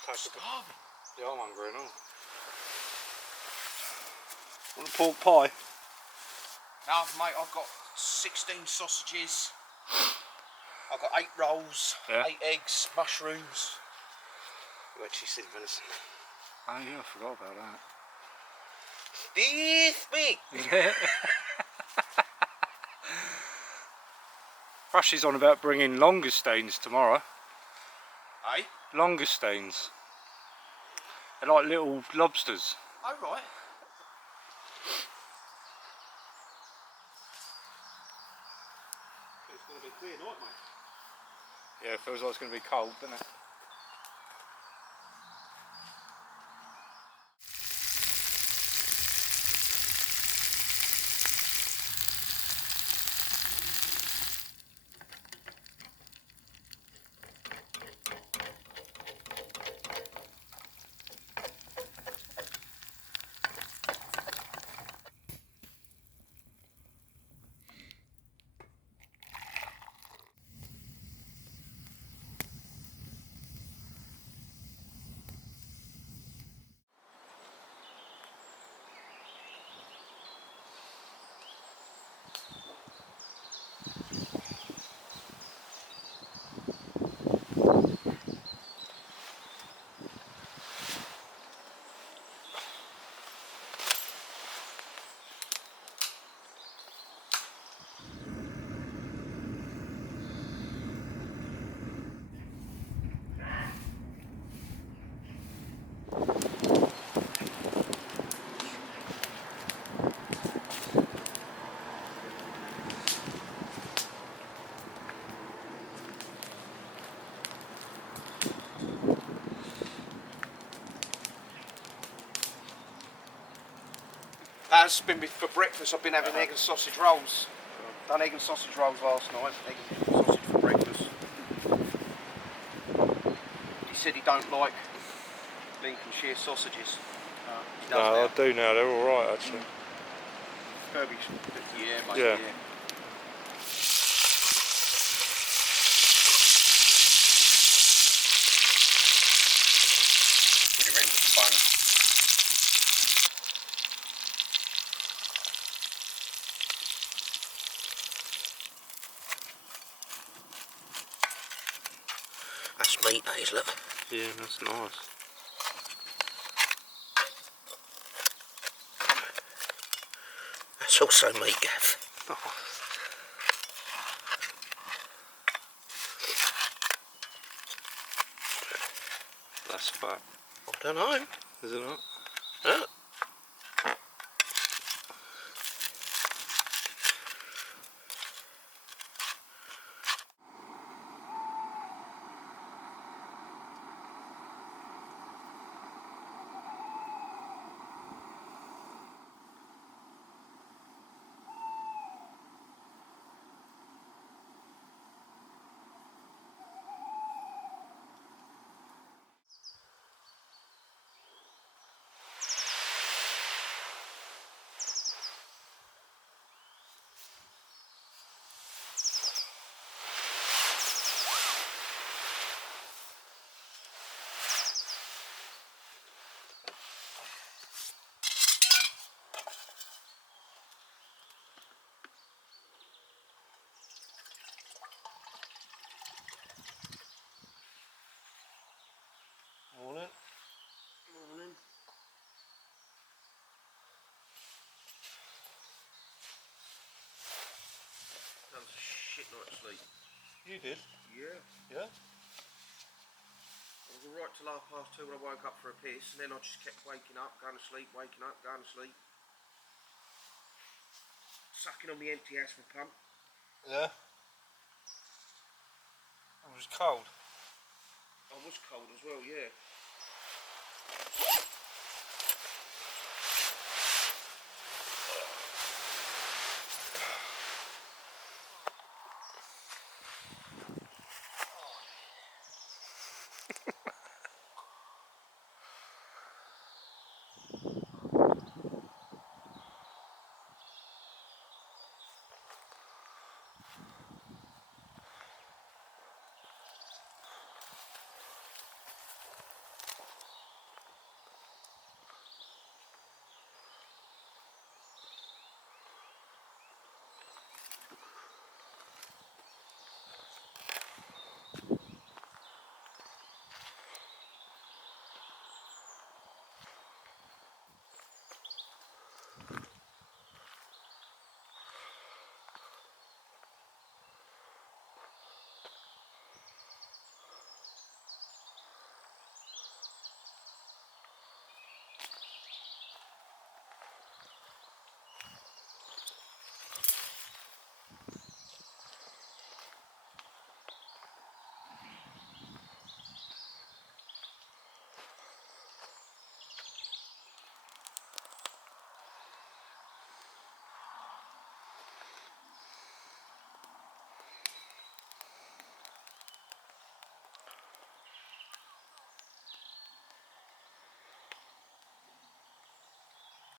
Starving. Yeah, I'm hungry and all. Want a pork pie? Now, mate, I've got 16 sausages. I've got 8 rolls, Yeah. 8 eggs, mushrooms. You actually said venison. Oh yeah, I forgot about that. This big. Yeah. Rushy's on about bringing langoustines tomorrow. Eh? Langoustines. They're like little lobsters. Oh, right. It's going to be a clear night, mate. Yeah, it feels like it's going to be cold, doesn't it? That's been for breakfast. I've been having egg and sausage rolls. Done egg and sausage rolls last night. Egg and sausage for breakfast. He said he don't like Lincolnshire sausages. He does No, now. I do now. They're all right actually. Kirby, yeah, mate. Yeah. Yeah. Pretty written with the bone. That's meat, that is, look. Yeah, that's nice. That's also meat, Gav. That's fat. I don't know. Is it not? Huh? Morning. Morning. That was a shit night's sleep. You did? Yeah. Yeah? I was alright till 2:30 when I woke up for a piss, and then I just kept waking up, going to sleep, waking up, going to sleep. Sucking on the empty asthma pump. Yeah. It was cold. I was cold as well, yeah.